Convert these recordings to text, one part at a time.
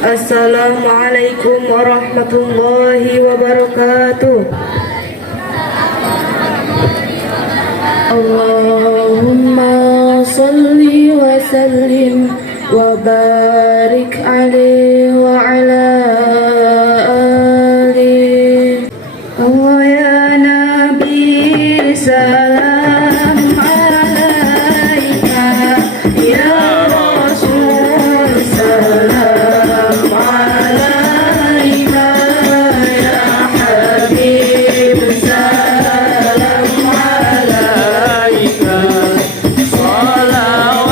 Assalamualaikum warahmatullahi wabarakatuh. Allahumma salli wa sallim wa barik alaihi wa ala alihi. Allah ya Nabi salam alaika, ya Rasul salam alaika, ya Habib salam alaika, salawatullah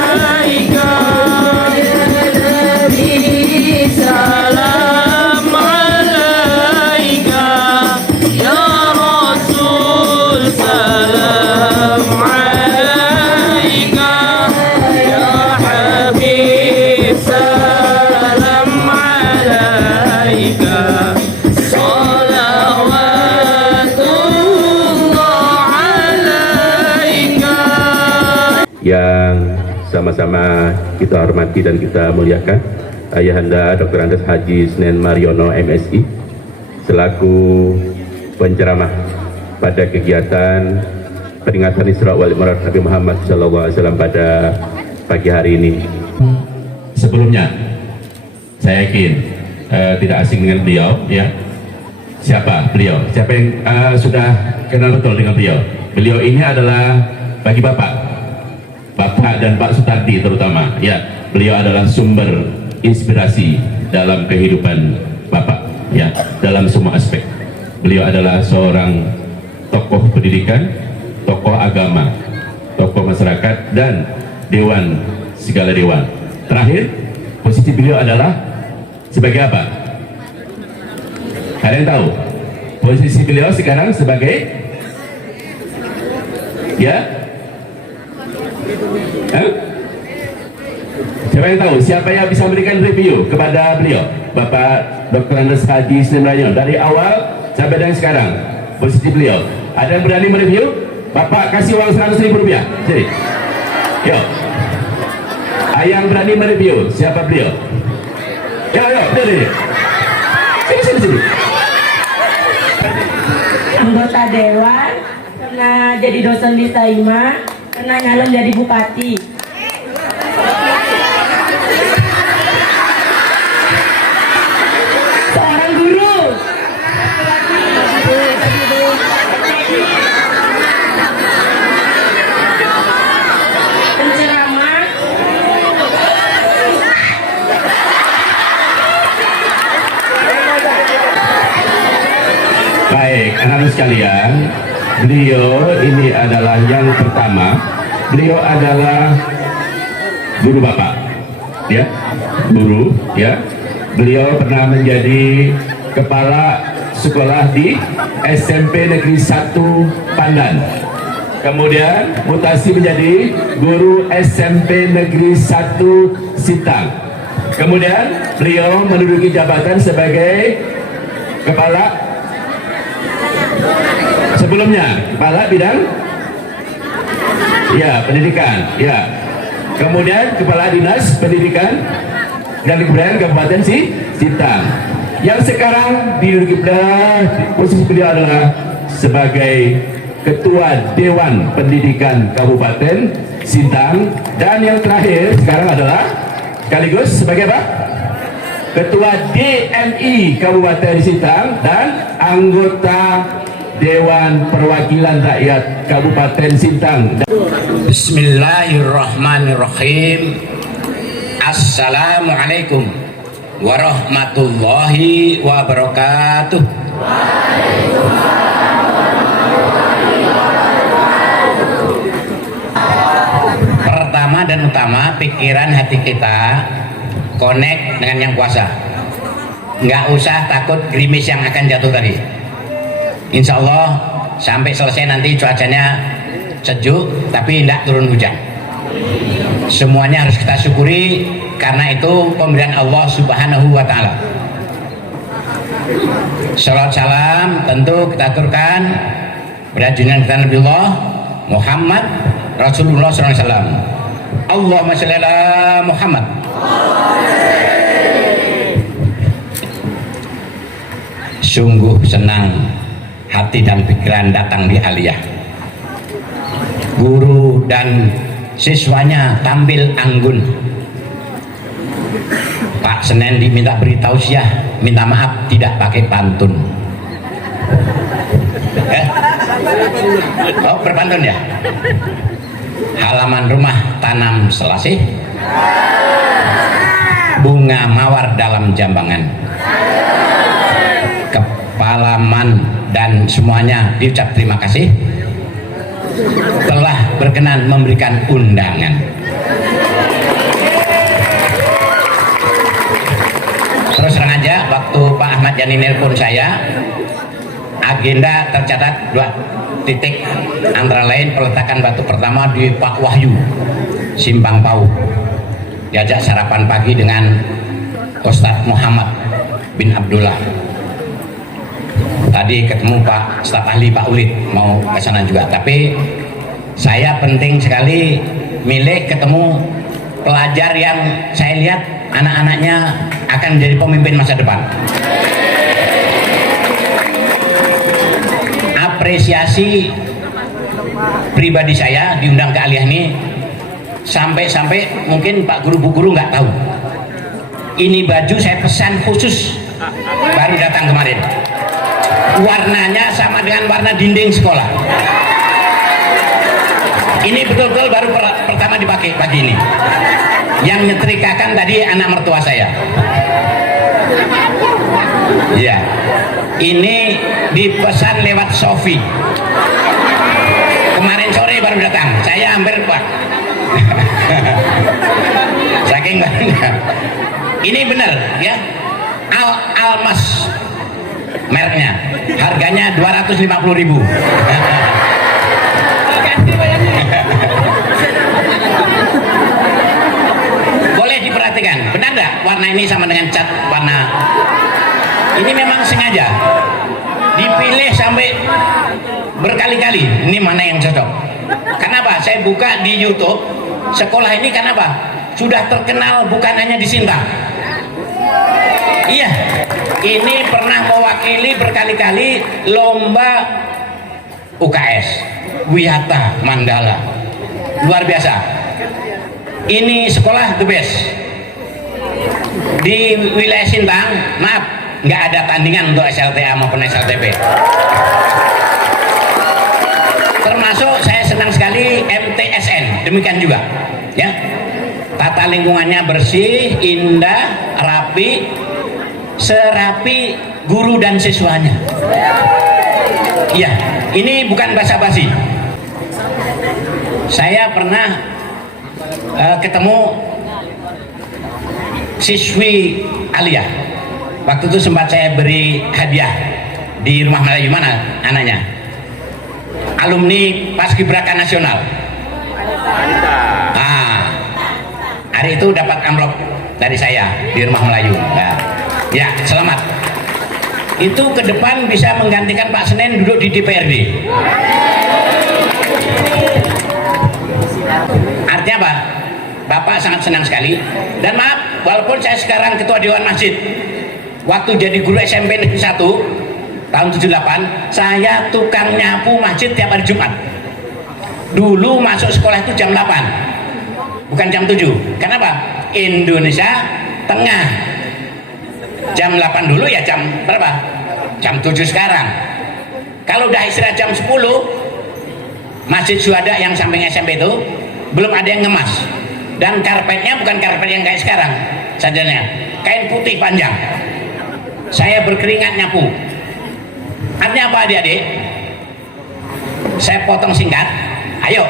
alaika, ya Nabi salam alaika, ya Rasul salam alaika, ya Habib salam alaika, salawatullah alaika. Yang sama-sama kita hormati dan kita muliakan Ayahanda Dr. Andes Haji Senen Mariono MSI selaku penceramah pada kegiatan peringatan Isra wal Mi'raj Nabi Muhammad SAW pada pagi hari ini. Sebelumnya saya yakin tidak asing dengan beliau, ya. Siapa beliau? Siapa yang sudah kenal betul dengan beliau? Beliau ini adalah bagi Bapak dan Pak Sutardi terutama, ya, beliau adalah sumber inspirasi dalam kehidupan Bapak, ya, dalam semua aspek. Beliau adalah seorang tokoh pendidikan, tokoh agama, tokoh masyarakat, dan dewan, segala dewan. Terakhir, posisi beliau adalah sebagai apa? Kalian tahu? Posisi beliau sekarang sebagai, ya? Siapa yang tahu? Siapa yang bisa memberikan review kepada beliau? Bapak Dr. Andes Haji Senen Mariono dari awal sampai dengan sekarang, posisi beliau. Ada yang berani mereview? Bapak kasih uang 100.000 rupiah. Sini. Yuk. Yang berani mereview siapa beliau? Yuk, sini. Sini. Anggota dewan, pernah jadi dosen di Taima, pernah nyalon jadi bupati. Seorang guru. Penceramah. Baik, anak-anak sekalian, beliau ini adalah yang pertama. Beliau adalah guru Bapak, ya, guru, ya. Beliau pernah menjadi kepala sekolah di SMP Negeri 1 Pandan. Kemudian mutasi menjadi guru SMP Negeri 1 Sintang. Kemudian beliau menduduki jabatan sebagai kepala, sebelumnya kepala bidang, ya, pendidikan, ya. Kemudian kepala dinas pendidikan dan kebudayaan Kabupaten Sintang. Yang sekarang diduduki posisi beliau adalah sebagai Ketua Dewan Pendidikan Kabupaten Sintang, dan yang terakhir sekarang adalah sekaligus sebagai apa? Ketua DMI Kabupaten Sintang dan anggota Dewan Perwakilan Rakyat Kabupaten Sintang. Bismillahirrahmanirrahim. Assalamualaikum warahmatullahi wabarakatuh. Pertama dan utama, pikiran hati kita connect dengan yang kuasa. Nggak usah takut gerimis yang akan jatuh tadi. Insya Allah sampai selesai nanti cuacanya sejuk tapi tidak turun hujan. Semuanya harus kita syukuri karena itu pemberian Allah Subhanahu wa Ta'ala. Shalawat salam tentu kita aturkan pada junjungan kita Nabiullah Muhammad Rasulullah SAW. Allahumma sholli ala Muhammad. Sungguh senang hati dan pikiran datang di Aliyah. Guru dan siswanya tampil anggun. Pak Senen diminta beri tausiah, minta maaf tidak pakai pantun. Oh, berpantun ya? Halaman rumah tanam selasih, bunga mawar dalam jambangan. Kepalaman dan semuanya diucap terima kasih telah berkenan memberikan undangan. Terus terang aja, waktu Pak Ahmad Yani nelpon saya, agenda tercatat 2 titik, antara lain peletakan batu pertama di Pak Wahyu Simpang Pau, diajak sarapan pagi dengan Ustadz Muhammad bin Abdullah. Tadi ketemu Pak staf ahli Pak Ulid, mau ke sana juga, tapi saya penting sekali milih ketemu pelajar yang saya lihat anak-anaknya akan menjadi pemimpin masa depan. Apresiasi pribadi saya diundang ke Aliyah ini, sampai-sampai mungkin Pak Guru Bu Guru nggak tahu. Ini baju saya pesan khusus, baru datang kemarin. Warnanya sama dengan warna dinding sekolah. Ini betul-betul baru pertama dipakai pagi ini. Yang nyetrikakan tadi anak mertua saya. Ya, ini dipesan lewat Sofi. Kemarin sore baru datang. Saya hampir kuat. Saking banyak. Ini benar ya. Almas mereknya, harganya 250.000. Boleh diperhatikan, benar nggak warna ini sama dengan cat warna ini? Memang sengaja dipilih sampai berkali-kali, ini mana yang cocok. Kenapa? Saya buka di YouTube sekolah ini, kenapa? Sudah terkenal bukan hanya di Sintang. Iya, ini pernah mewakili berkali-kali lomba UKS Wihata Mandala, luar biasa. Ini sekolah the best di wilayah Sintang. Maaf, nggak ada tandingan untuk SLTA maupun SLTP. Termasuk saya senang sekali MTSN, demikian juga ya. Tata lingkungannya bersih, indah, rapi, serapi guru dan siswanya. Iya, ini bukan basa-basi. Saya pernah ketemu siswi Aliyah. Waktu itu sempat saya beri hadiah di Rumah Melayu. Mana anaknya? Alumni Paskibraka Nasional. Hari itu dapat amplop dari saya di Rumah Melayu. Nah, ya, selamat. Itu ke depan bisa menggantikan Pak Senen duduk di DPRD. Artinya apa? Bapak sangat senang sekali. Dan maaf, walaupun saya sekarang ketua Dewan Masjid, waktu jadi guru SMP Negeri 1 tahun 78, saya tukang nyapu masjid tiap hari Jumat. Dulu masuk sekolah itu jam 8, bukan jam 7. Kenapa? Indonesia Tengah. Jam 8 dulu ya jam berapa? Jam 7 sekarang. Kalau udah istirahat jam 10, Masjid Syuhada yang samping SMP itu belum ada yang ngemas. Dan karpetnya bukan karpet yang kayak sekarang. Sajanya kain putih panjang. Saya berkeringat nyapu. Artinya apa adik-adik? Saya potong singkat. Ayo,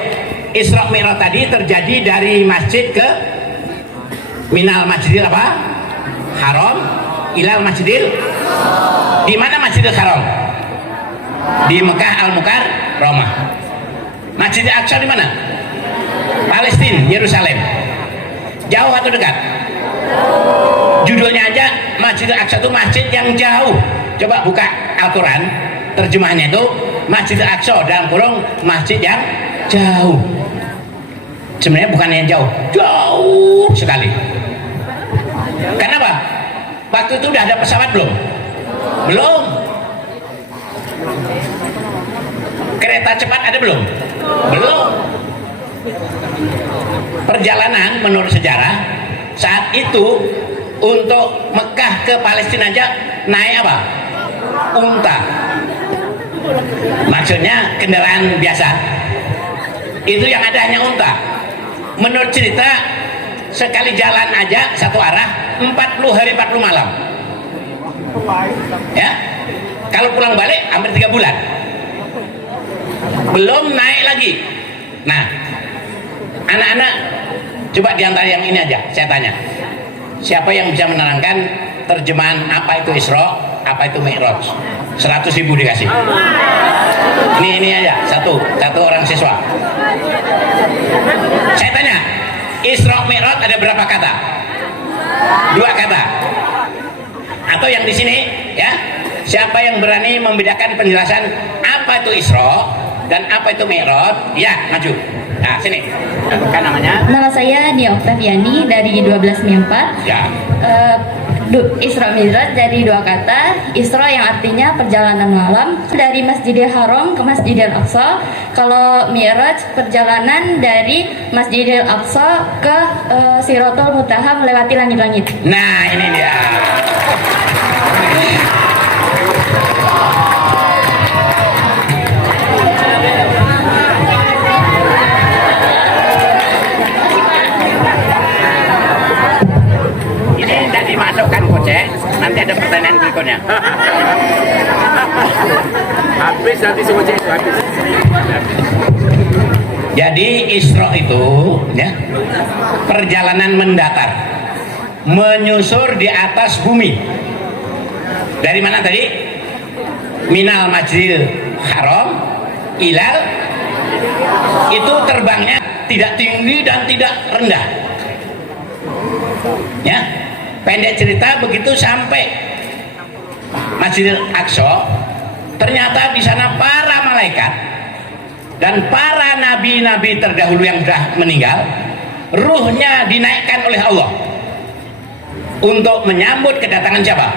Isra Mi'raj tadi terjadi dari masjid ke minal masjidil apa? Haram ilal masjidil. Di mana Masjidil Haram? Di Mekah Al-Mukarramah. Masjidil Aqsa di mana? Palestina, Yerusalem. Jauh atau dekat? Judulnya aja Masjidil Aqsa itu masjid yang jauh. Coba buka Al-Quran, terjemahannya itu Masjidil Aqsa dalam kurung masjid yang jauh. Sebenarnya bukan yang jauh, jauh sekali. Kenapa? Waktu itu udah ada pesawat belum? Belum. Kereta cepat ada belum? Belum. Perjalanan menurut sejarah saat itu untuk Mekah ke Palestina aja naik apa? Unta. Maksudnya kendaraan biasa. Itu yang ada hanya unta. Menurut cerita sekali jalan aja satu arah 40 hari 40 malam. Ya. Kalau pulang balik hampir 3 bulan. Belum naik lagi. Nah, anak-anak coba diantara yang ini aja saya tanya. Siapa yang bisa menerangkan terjemahan apa itu Isra, apa itu Mi'raj? 100.000 dikasih. Ini aja satu orang siswa. Saya tanya, Isra Mi'raj ada berapa kata? 2 kata. Atau yang di sini ya, siapa yang berani membedakan penjelasan apa itu Isra dan apa itu Mi'raj? Ya, maju. Nah, sini. Kan namanya? Nama saya Nia Oktaviani dari 12 Mi 4. Ya. Isra Mi'raj dari 2 kata. Isra yang artinya perjalanan malam dari Masjidil Haram ke Masjidil Aqsa. Kalau Mi'raj perjalanan dari Masjidil Aqsa ke Siratul Muntaha melewati langit-langit. Nah, ini dia. Ini tidak dimasukkan kocek, nanti ada pertanyaan berikutnya. Habis nanti semua itu habis. Jadi Isra itu ya, perjalanan mendatar, menyusur di atas bumi. Dari mana tadi? Minal Masjidil Haram ilal, itu terbangnya tidak tinggi dan tidak rendah. Ya, pendek cerita begitu sampai Masjidil Aqsa, ternyata di sana para malaikat dan para nabi-nabi terdahulu yang sudah meninggal, ruhnya dinaikkan oleh Allah untuk menyambut kedatangan siapa?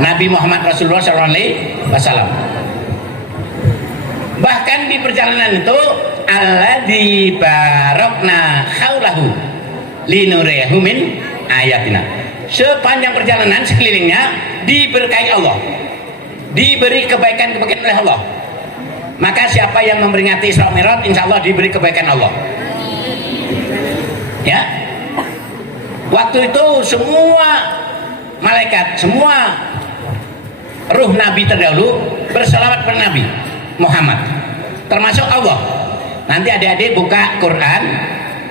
Nabi Muhammad Rasulullah SAW. Bahkan di perjalanan itu alladzi barakna haulahu linuriyahu min ayatina. Sepanjang perjalanan sekelilingnya diberkahi Allah, diberi kebaikan-kebaikan oleh Allah. Maka siapa yang memperingati Isra Mi'raj, insya Allah diberi kebaikan Allah. Ya, waktu itu semua malaikat, semua ruh Nabi terdahulu berselawat kepada Nabi Muhammad, termasuk Allah. Nanti adik-adik buka Quran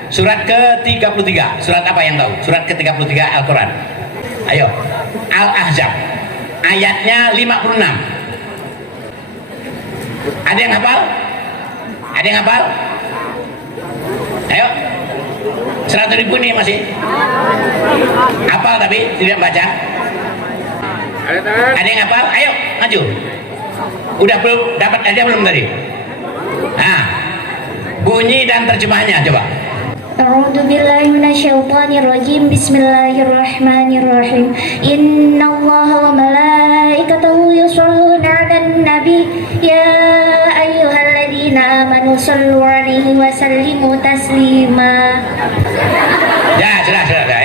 surat ke-33. Surat apa yang tahu? Surat ke-33 Al-Quran. Ayo, Al-Ahzab ayatnya 56. Ada yang hafal? Ada yang hafal? Ayo, 100.000 nih masih hafal tapi tidak baca. Ada yang hafal? Ayo maju. Udah belum dapat aja belum tadi? Nah, bunyi dan terjemahnya coba. A'udzu billahi minasyaitonir rajim. Bismillahirrahmanirrahim. Innallaha wa malaikatahu yusholluna 'alan nabi ya ayyuhalladzina amanu shallu 'alaihi wa sallimu taslima. Ya, sudah. Ya.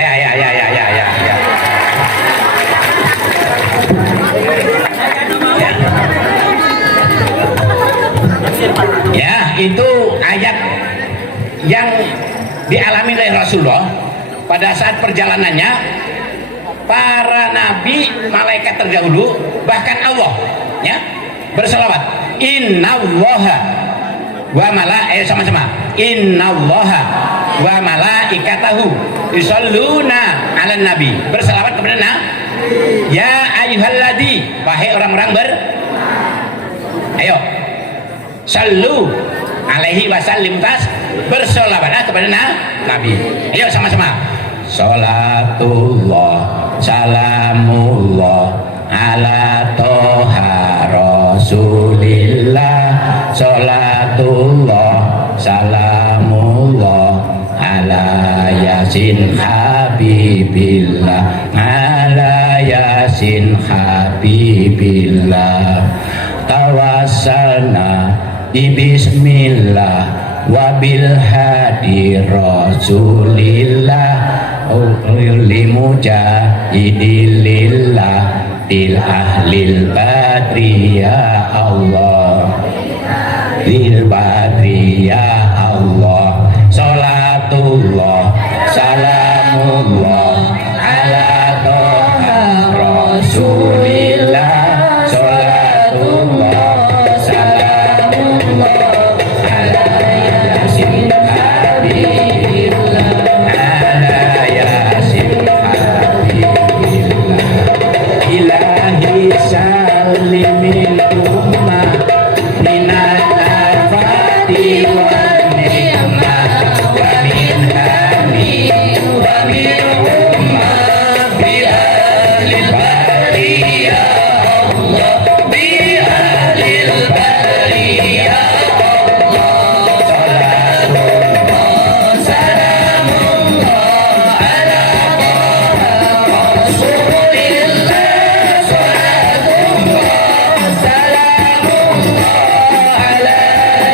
Ya, itu ayat yang dialami oleh Rasulullah pada saat perjalanannya. Para nabi, malaikat terdahulu, bahkan Allah ya, berselawat innallaha wa sama-sama innallaha wa malaikatahu yusholluna 'alan nabi, berselawat kepada ya ayyuhalladzi, wahai orang-orang ayo sallu alaihi wasallim bersolawatlah kepada Nabi. Ayo sama-sama. Salatullah salamullah ala toha rasulillah. Salatullah salamullah ala yasin habibillah, ala yasin habibillah. Tawassalna bismillah wabil hadi rasulillah limujahidilillah til ahlil badri ya Allah, lil badri ya Allah. Salatullah salamullah ala toha rasulillah. Salatullah salamullah ala yasin habibillah, ala yasin habibillah. Ilahi salimil ummah minal afati wal ni'mah wa min hani wa min ummah bi ahlil bariyah Allah, bi ahlil bariyah Allah. Salatullah salamullah ala rasulillah. Salatullah salamullah ala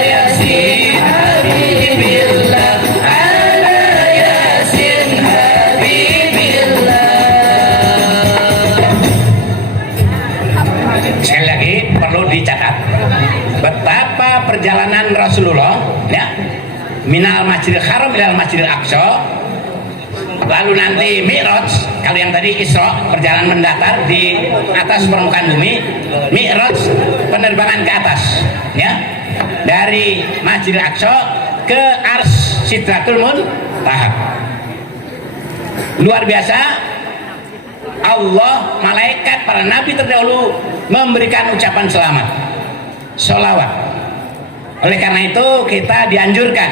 yasin habibillah, ala yasin habibillah. Sekali lagi perlu dicatat betapa perjalanan Rasulullah ya, minal masjidil haram ilal masjidil aqsa, lalu nanti Mi'raj. Kalau yang tadi Isra, perjalanan mendatar di atas permukaan bumi, Mi'raj penerbangan ke atas ya, dari Masjidil Aqsa ke Ars Sidratul Muntaha. Luar biasa. Allah, malaikat, para nabi terdahulu memberikan ucapan selamat, sholawat. Oleh karena itu kita dianjurkan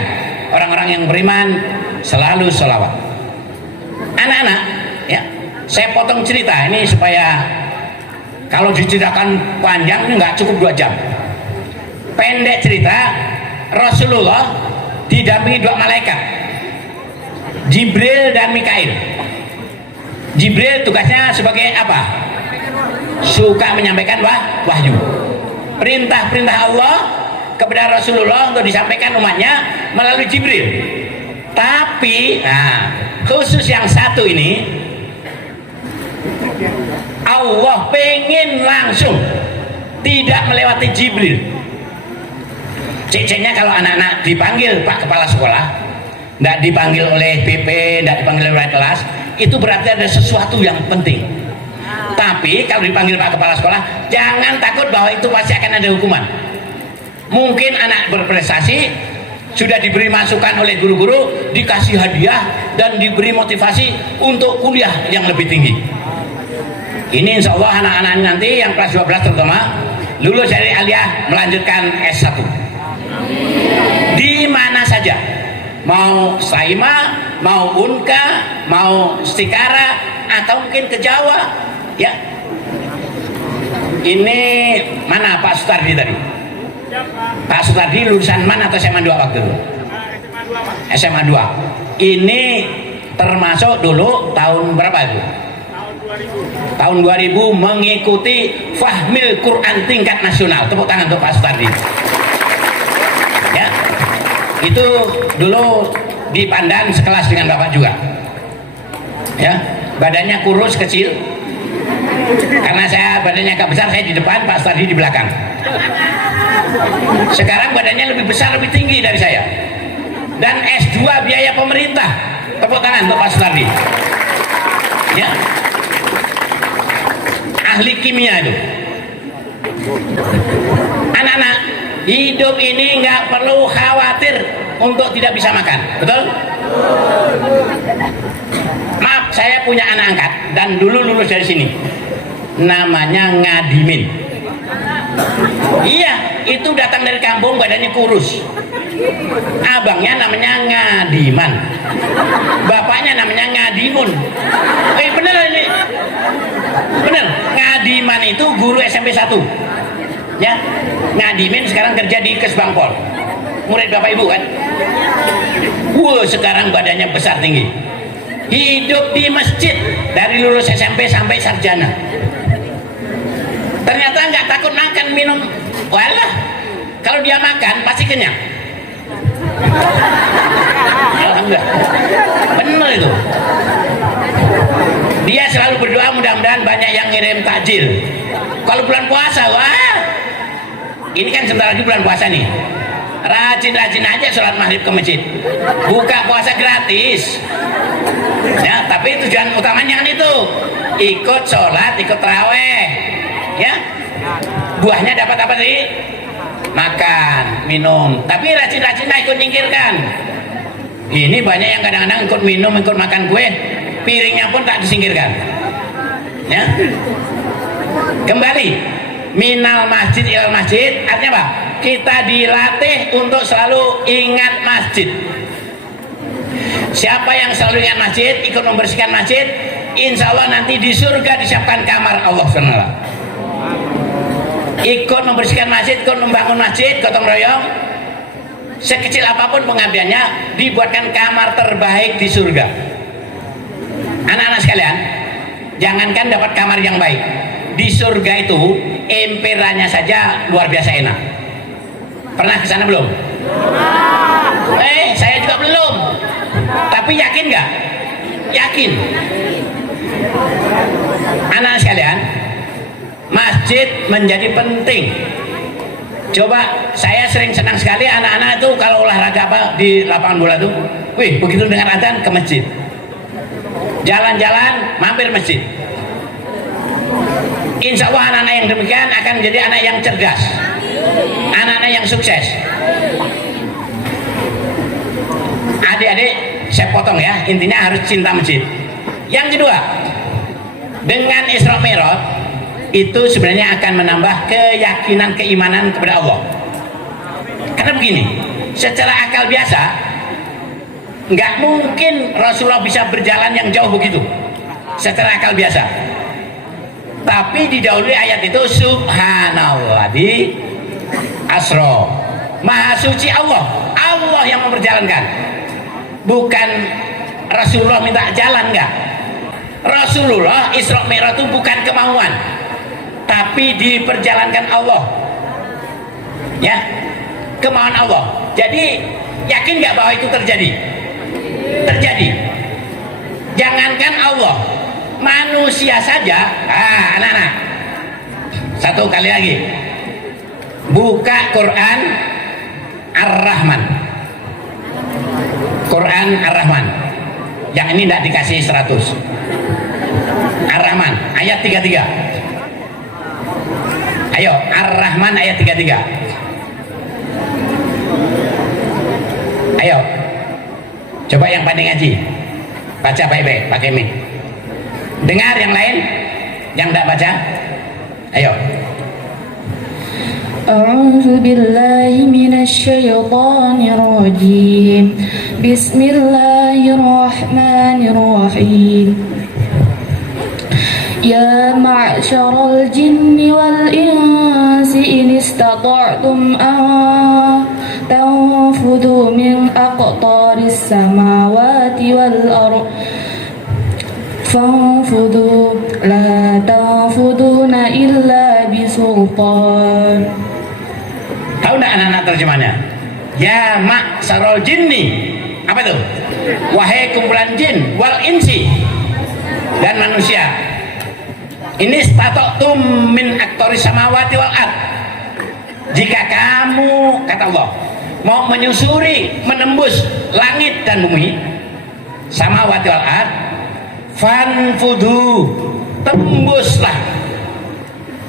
orang-orang yang beriman selalu sholawat. Anak-anak ya, saya potong cerita ini supaya kalau diceritakan panjang ini nggak cukup 2 jam. Pendek cerita, Rasulullah didampingi 2 malaikat, Jibril dan Mikail. Jibril tugasnya sebagai apa? Suka menyampaikan wahyu, perintah-perintah Allah kepada Rasulullah untuk disampaikan umatnya melalui Jibril. Tapi khusus yang satu ini Allah pengen langsung, tidak melewati Jibril. Cek-ceknya kalau anak-anak dipanggil Pak Kepala Sekolah, tidak dipanggil oleh BP, tidak dipanggil oleh kelas, itu berarti ada sesuatu yang penting. Tapi kalau dipanggil Pak Kepala Sekolah, jangan takut bahwa itu pasti akan ada hukuman. Mungkin anak berprestasi, sudah diberi masukan oleh guru-guru, dikasih hadiah dan diberi motivasi untuk kuliah yang lebih tinggi. Ini insya Allah anak-anak nanti yang kelas 12 terutama lulus dari aliyah melanjutkan S1 di mana saja, mau Saima, mau Unka, mau Stikara, atau mungkin ke Jawa ya. Ini mana Pak Sutardi tadi? Pak Sutardi lulusan mana atau SMA 2 waktu itu? SMA 2. Ini termasuk dulu tahun berapa itu? Tahun 2000 mengikuti Fahmil Quran tingkat nasional. Tepuk tangan untuk Pak Sutardi. Ya, itu dulu di Pandan sekelas dengan Bapak juga. Ya, badannya kurus kecil. Karena saya badannya agak besar, saya di depan, Pak Sutardi di belakang. Sekarang badannya lebih besar, lebih tinggi dari saya. Dan S2 biaya pemerintah. Tepuk tangan untuk Pak Sutardi. Ya. Ahli kimia itu. Anak-anak, hidup ini nggak perlu khawatir untuk tidak bisa makan, betul? Maaf, saya punya anak angkat dan dulu lulus dari sini. Namanya Ngadimin. Iya, itu datang dari kampung, badannya kurus. Abangnya namanya Ngadiman, bapaknya namanya Ngadimun. Bener ini, bener. Ngadiman itu guru SMP 1 ya. Ngadimin sekarang kerja di Kesbangpol, murid Bapak Ibu kan. Wah, sekarang badannya besar tinggi. Hidup di masjid dari lulus SMP sampai sarjana. Ternyata nggak takut makan minum. Walah, kalau dia makan pasti kenyang. Alhamdulillah, bener itu. Dia selalu berdoa mudah-mudahan banyak yang ngirim takjil. Kalau bulan puasa, wah, ini kan sebentar lagi bulan puasa nih. Rajin-rajin aja sholat maghrib ke masjid. Buka puasa gratis. Ya, tapi tujuan utamanya kan itu. Ikut sholat, ikut taraweh. Ya, buahnya dapat apa tadi? Makan, minum. Tapi rajin-rajin ikut nyingkirkan. Ini banyak yang kadang-kadang ikut minum, ikut makan kue, piringnya pun tak disingkirkan. Ya, kembali minal masjid ilal masjid artinya apa? Kita dilatih untuk selalu ingat masjid. Siapa yang selalu ingat masjid, ikut membersihkan masjid, insya Allah nanti di surga disiapkan kamar Allah SWT. Ikut membersihkan masjid, ikut membangun masjid, gotong royong, sekecil apapun pengabdiannya, dibuatkan kamar terbaik di surga. Anak-anak sekalian, jangankan dapat kamar yang baik, di surga itu emperannya saja luar biasa enak. Pernah ke sana belum? Saya juga belum. Tapi yakin nggak? Yakin. Anak sekalian, masjid menjadi penting. Coba, saya sering senang sekali anak-anak itu kalau olahraga apa di lapangan bola tuh, wih, begitu dengar adzan ke masjid. Jalan-jalan mampir masjid. Insya Allah anak-anak yang demikian akan menjadi anak yang cerdas, anak-anak yang sukses. Adik-adik, saya potong ya, intinya harus cinta masjid. Yang kedua, dengan Isra Mi'raj itu sebenarnya akan menambah keyakinan keimanan kepada Allah. Karena begini, secara akal biasa nggak mungkin Rasulullah bisa berjalan yang jauh begitu secara akal biasa. Tapi didahului ayat itu subhanalladzi asra, maha suci Allah, Allah yang memperjalankan, bukan Rasulullah minta jalan. Enggak, Rasulullah Isra Mi'raj itu bukan kemauan, tapi diperjalankan Allah, ya, kemauan Allah. Jadi yakin nggak bahwa itu terjadi? Terjadi. Jangankan Allah, manusia saja. Anak-anak, satu kali lagi, buka Quran Ar-Rahman, Quran Ar-Rahman, yang ini tidak dikasih 100. Ar-Rahman ayat 33. Ayo, Ar-Rahman ayat 33. Ayo, coba yang pandai ngaji, baca baik-baik pakai mic. Dengar yang lain yang tidak baca. Ayo. A'udzu billahi minasyaitonir rajim. Bismillahirrahmanirrahim. Ya ma'syaral jinni wal insi in istata'tum an tanfudhu min aqtaris samawati wal ardh fanfudhu la tanfuduna illa bisultan. Tahu enggak anak-anak terjemahnya? Ya ma'syaral jinni, apa itu? Wahai kumpulan jin wal insi dan manusia, ini stata'tum min aqtaris samawati wal ardh. Jika kamu, kata Allah, mau menyusuri, menembus langit dan bumi, samawati wal ardh, fanfudu, tembuslah.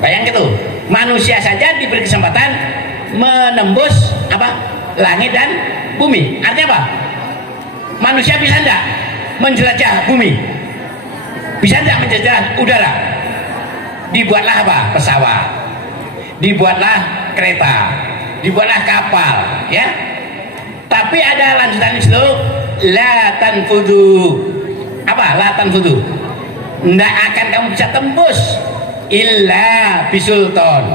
Bayang gitu, manusia saja diberi kesempatan menembus apa? Langit dan bumi. Artinya apa? Manusia bisa enggak menjelajah bumi? Bisa enggak menjelajah udara? Dibuatlah apa? Pesawat, dibuatlah kereta, dibuatlah kapal, ya. Tapi ada lanjutan itu, la tanfudu. Apa? La tanfudu, nggak akan kamu bisa tembus illa bisultan,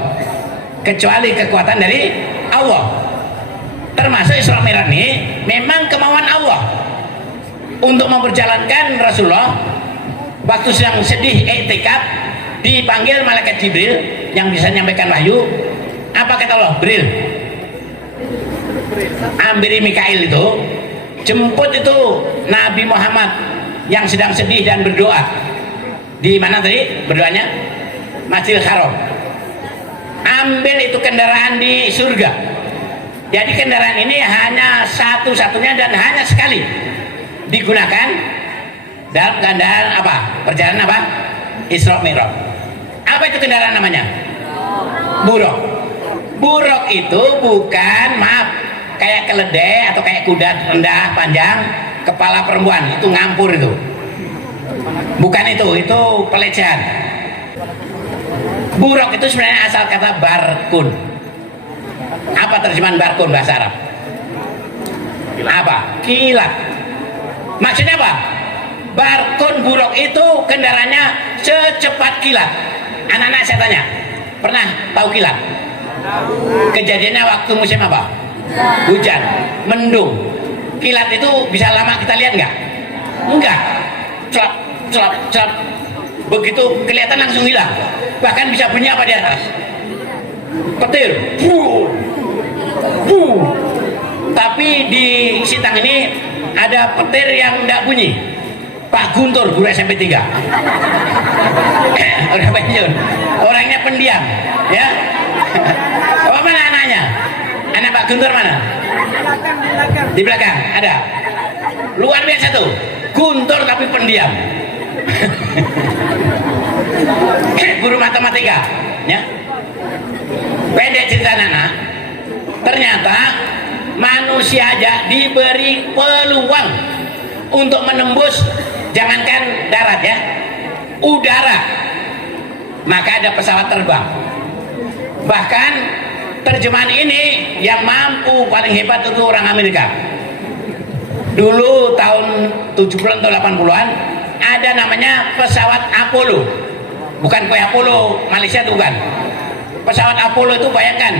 kecuali kekuatan dari Allah. termasuk Isra Mi'raj ini memang kemauan Allah untuk memperjalankan Rasulullah waktu sedang sedih i'tikaf, dipanggil malaikat Jibril yang bisa menyampaikan wahyu. Apa kata Allah? Jibril, ambil Mikail itu, jemput itu Nabi Muhammad yang sedang sedih dan berdoa. Di mana tadi berdoanya? Masjidil Haram. Ambil itu kendaraan di surga. Jadi kendaraan ini hanya satu-satunya dan hanya sekali digunakan dalam keadaan apa? Perjalanan apa? Isra Mi'raj. Apa itu kendaraan namanya? Buruk. Buruk itu bukan, maaf, kayak keledai atau kayak kuda rendah panjang kepala perempuan, itu ngampur itu. Bukan itu pelecehan. Buruk itu sebenarnya asal kata barkun. Apa terjemahan barkun bahasa Arab? Apa? Kilat. Maksudnya apa? Barkun buruk itu kendaraannya secepat kilat. Anak-anak saya tanya, pernah tahu kilat? Kejadiannya waktu musim apa? Hujan, mendung. Kilat itu bisa lama kita lihat nggak? Enggak. Celap, celap, celap. Begitu kelihatan langsung hilang. Bahkan bisa bunyi apa di atas? Petir. Tapi di Sintang ini ada petir yang tidak bunyi. Pak Guntur, guru SMP 3. Udah pensiun. Orangnya pendiam, ya. Apa mana anaknya? Anak Pak Guntur mana? Di belakang ada. Luar biasa tuh. Guntur tapi pendiam. Guru matematika, ya. Pendek cerita anak. Ternyata manusia aja diberi peluang untuk menembus, jangankan darat ya, udara. Maka ada pesawat terbang. Bahkan terjemahan ini yang mampu paling hebat itu orang Amerika. Dulu tahun 70-an atau 80-an ada namanya pesawat Apollo. Bukan kayak Apollo Malaysia itu bukan. Pesawat Apollo itu bayangkan,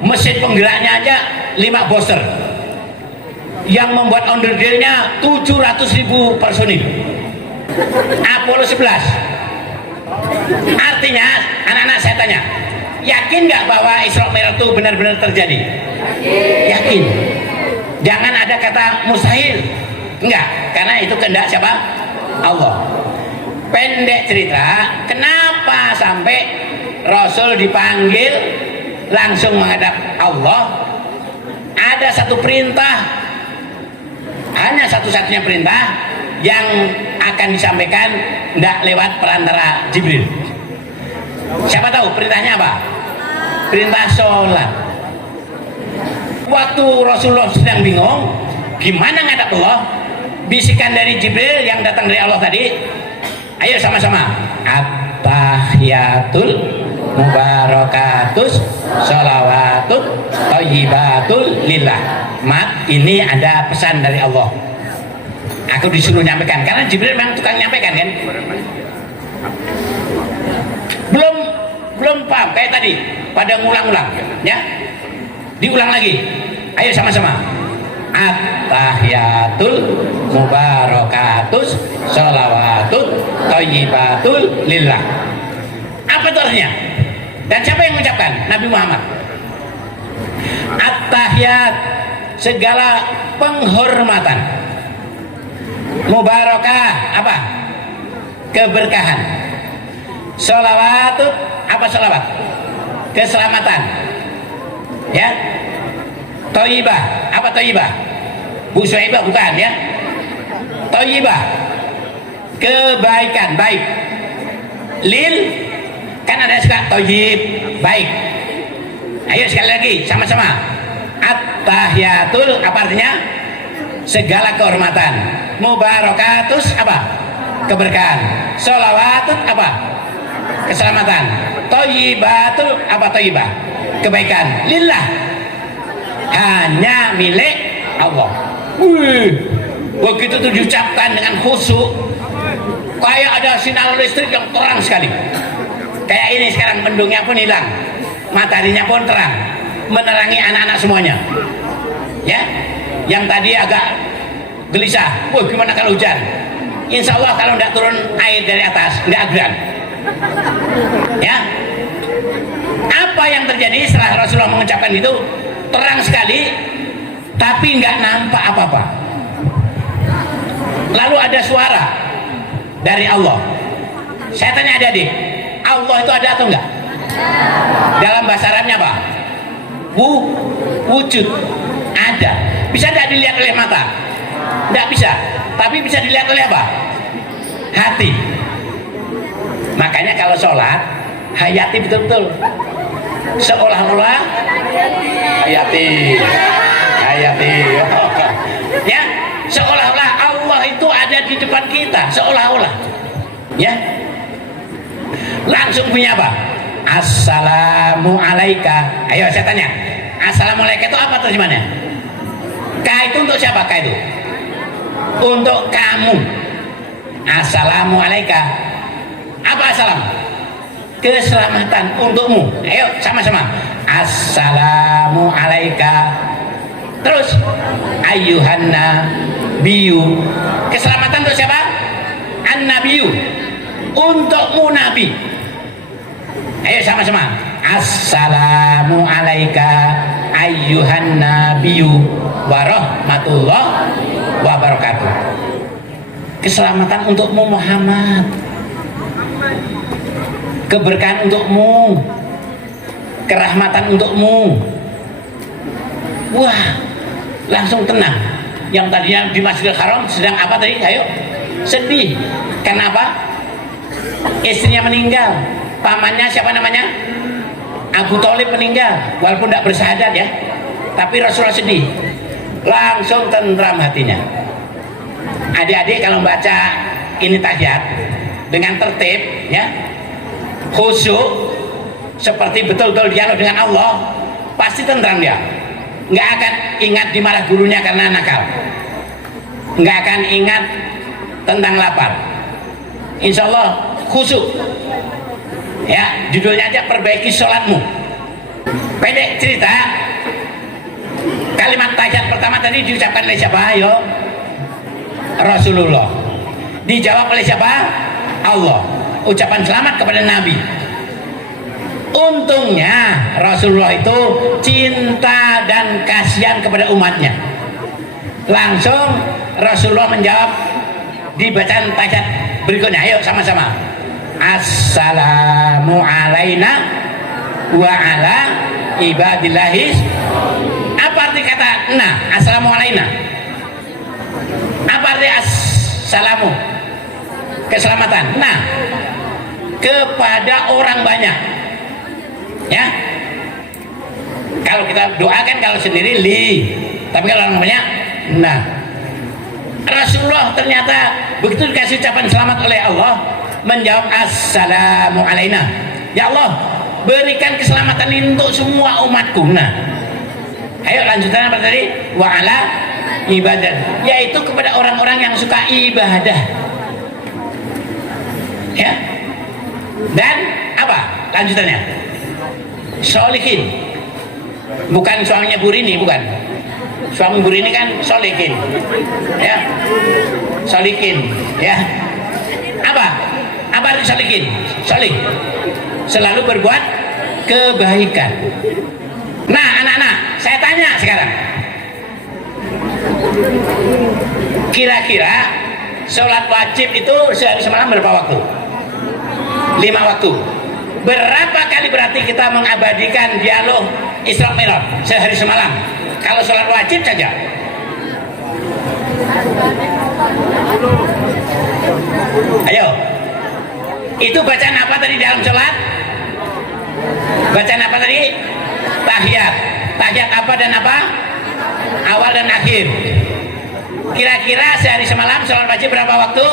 mesin penggeraknya aja 5 booster yang membuat onderdilnya 700.000 personil. Apollo 11. Artinya anak-anak saya tanya, yakin nggak bahwa Isra Mi'raj itu benar-benar terjadi? Yakin. Jangan ada kata mustahil. Enggak, karena itu kehendak siapa? Allah. Pendek cerita, kenapa sampai Rasul dipanggil langsung menghadap Allah? Ada satu perintah, hanya satu-satunya perintah yang akan disampaikan tidak lewat perantara Jibril. Siapa tahu perintahnya apa? Perintah sholat. Waktu Rasulullah sedang bingung gimana ngadap Allah, bisikan dari Jibril yang datang dari Allah tadi, ayo sama-sama, at-tahiyatul mubarakatus sholawatut thayyibatul lillah. Mat, ini ada pesan dari Allah. Aku disuruh nyampaikan karena Jibril memang tukang nyampaikan kan. Belum paham kayak tadi pada ngulang-ulang ya. Diulang lagi. Ayo sama-sama. At-tahiyatul mubarakatus sholawatut thayyibatul lillah. Apa itu artinya? Dan siapa yang mengucapkan? Nabi Muhammad. At-tahiyat, segala penghormatan. Mubarakah, apa? Keberkahan. Sholawatut, apa sholawat? Keselamatan. Ya. Thayyibah, apa thayyibah? Bu Syaibah bukan ya. Thayyibah, kebaikan, baik. Lil, kan ada suka thayyib, baik. Ayo sekali lagi sama-sama. At-tahiyatul, apa artinya? Segala kehormatan. Mubarakatus, apa? Keberkahan. Sholawatut, apa? Keselamatan. Thayyibatul, apa thayyibah? Kebaikan. Lillah, hanya milik Allah. Begitu itu diucapkan dengan khusyuk, kayak ada sinar listrik yang terang sekali. Kayak ini sekarang mendungnya pun hilang, mataharinya pun terang, menerangi anak-anak semuanya. Ya, yang tadi agak gelisah, wah gimana kalau hujan? Insya Allah kalau tidak turun air dari atas, tidak hujan. Ya, apa yang terjadi setelah Rasulullah mengucapkan itu? Terang sekali, tapi nggak nampak apa-apa. Lalu ada suara dari Allah. Saya tanya adik-adik, Allah itu ada atau enggak? Dalam bahasa Arabnya apa? Wujud. Ada. Bisa tidak dilihat oleh mata? Tidak bisa. Tapi bisa dilihat oleh apa? Hati. Makanya kalau sholat, hayati betul-betul. Seolah-olah hayati. Ya, seolah-olah Allah itu ada di depan kita, seolah-olah. Ya. Langsung punya apa? Assalamualaikum. Ayo saya tanya, assalamualaikum itu apa terjemahannya? K itu untuk siapa? K itu untuk kamu. Assalamualaikum. Apa assalam? Keselamatan untukmu. Ayo sama-sama. Assalamualaikum. Terus ayyuhanna biyu. Keselamatan untuk siapa? An-nabiyu. Untukmu nabi. Ayo sama-sama. Assalamualaikum ayyuhan nabiyyu warahmatullahi wabarakatuh. Keselamatan untukmu Muhammad. Keberkahan untukmu. Kerahmatan untukmu. Wah, langsung tenang. Yang tadinya di Masjidil Haram sedang apa tadi? Ayo, sedih. Kenapa? Istrinya meninggal. Pamannya siapa namanya? Abu Thalib meninggal, walaupun tidak bersyahadat ya, tapi Rasulullah sedih. Langsung tentram hatinya. Adik-adik kalau baca ini tahiyat dengan tertib ya, khusyuk, seperti betul-betul dialog dengan Allah, pasti tentram dia. Nggak akan ingat dimarah gurunya karena nakal, nggak akan ingat tentang lapar. Insya Allah khusyuk. Ya, judulnya aja perbaiki sholatmu. Pendek cerita, kalimat tahiyat pertama tadi diucapkan oleh siapa? Ayo, Rasulullah. Dijawab oleh siapa? Allah. Ucapan selamat kepada Nabi. Untungnya Rasulullah itu cinta dan kasihan kepada umatnya. Langsung Rasulullah menjawab di bacaan tahiyat berikutnya. Ayo sama-sama. Assalamu alaina wa ala ibadillahis. Apa arti kata nah? Assalamu alaina. Apa arti assalamu? Keselamatan. Nah, kepada orang banyak. Ya. Kalau kita doakan kalau sendiri li, tapi kalau orang banyak nah. Rasulullah ternyata begitu dikasih ucapan selamat oleh Allah, menjawab assalamu alaina. Ya Allah, berikan keselamatan ini untuk semua umatku. Nah, ayo lanjutkan apa tadi? Wa ala ibadah, yaitu kepada orang-orang yang suka ibadah. Ya. Dan apa lanjutannya? Solihin. Bukan suaminya Bu Rini, bukan. Suami Bu Rini kan solihin. Ya. Solihin, ya. Apa? Apa arti solihin? Solih. Selalu berbuat kebaikan. Nah, anak-anak, saya tanya sekarang. Kira-kira sholat wajib itu sehari semalam berapa waktu? 5 waktu. Berapa kali berarti kita mengabadikan dialog Isra Mi'raj sehari semalam? Kalau sholat wajib saja. Ayo. Itu bacaan apa tadi dalam sholat? Bacaan apa tadi? Tahiyat. Tahiyat apa dan apa? Awal dan akhir. Kira-kira sehari semalam sholat wajib berapa waktu?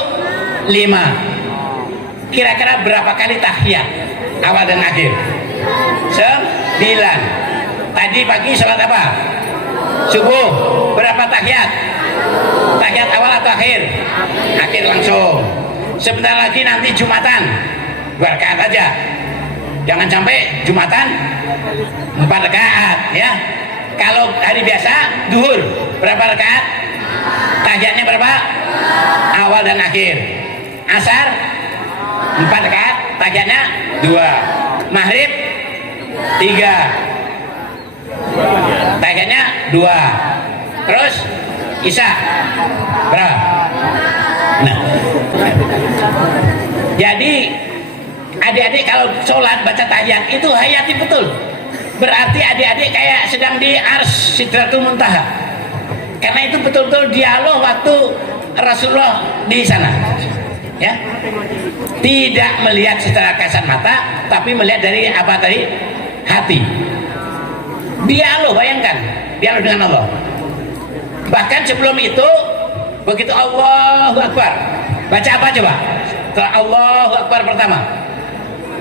5. Kira-kira berapa kali tahiyat? Awal dan akhir? 9. Tadi pagi sholat apa? Subuh. Berapa tahiyat? Tahiyat awal atau akhir? Akhir langsung. Sebentar lagi nanti Jumatan, 2 rakaat aja. Jangan sampai Jumatan 4 rakaat ya. Kalau hari biasa duhur berapa rakaat? Tahiyatnya berapa? Awal dan akhir. Asar 4 rakaat, tahiyatnya 2. Maghrib 3, tahiyatnya 2. Terus Isya berapa? Nah, jadi adik-adik kalau sholat baca tahiyat itu hayati betul. Berarti adik-adik kayak sedang di Ars Sidratul Muntaha. Karena itu betul-betul dialog waktu Rasulullah di sana. Ya, tidak melihat secara kasat mata, tapi melihat dari apa tadi? Hati. Dialog, bayangkan, dialog dengan Allah. Bahkan sebelum itu, begitu Allahu Akbar, baca apa coba? Setelah Allahu Akbar pertama,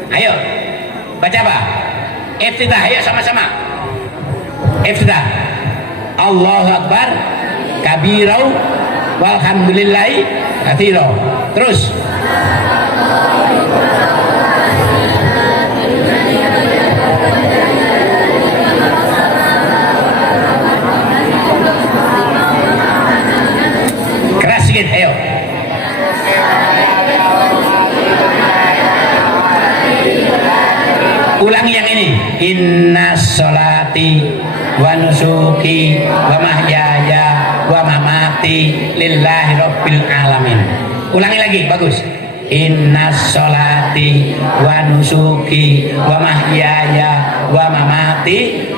ayo baca apa? Iftitah, ayo sama-sama. Iftitah. Allahu Akbar kabirau walhamdulillahi katsira. Terus keras sedikit, ayo. Ulangi yang ini. Inna sholati wa nusuki wa mahyaya wa mamati lillahi rabbil alamin. Ulangi lagi, bagus. Inna sholati wa nusuki wa mahyaya wa mamati.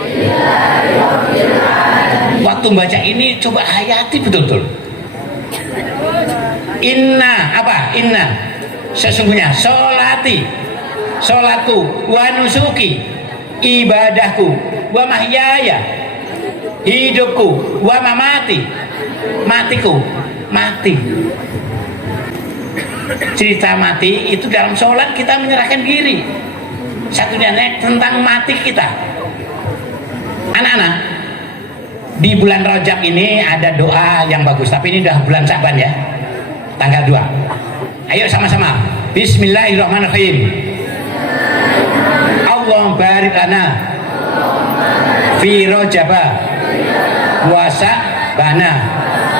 Waktu baca ini coba hayati betul-betul. Inna apa? Inna sesungguhnya sholati, sholatku, wa nusuki, ibadahku, wa mahyaya, hidupku, wa mamati, matiku, mati. Cerita mati itu dalam sholat kita menyerahkan diri. Satunya tentang mati kita. Anak-anak, di bulan Rajab ini ada doa yang bagus, tapi ini udah bulan Sa'ban ya, tanggal 2. Ayo sama-sama. Bismillahirrahmanirrahim. Allahumma barik lana fi Rajaba wa Sa'bana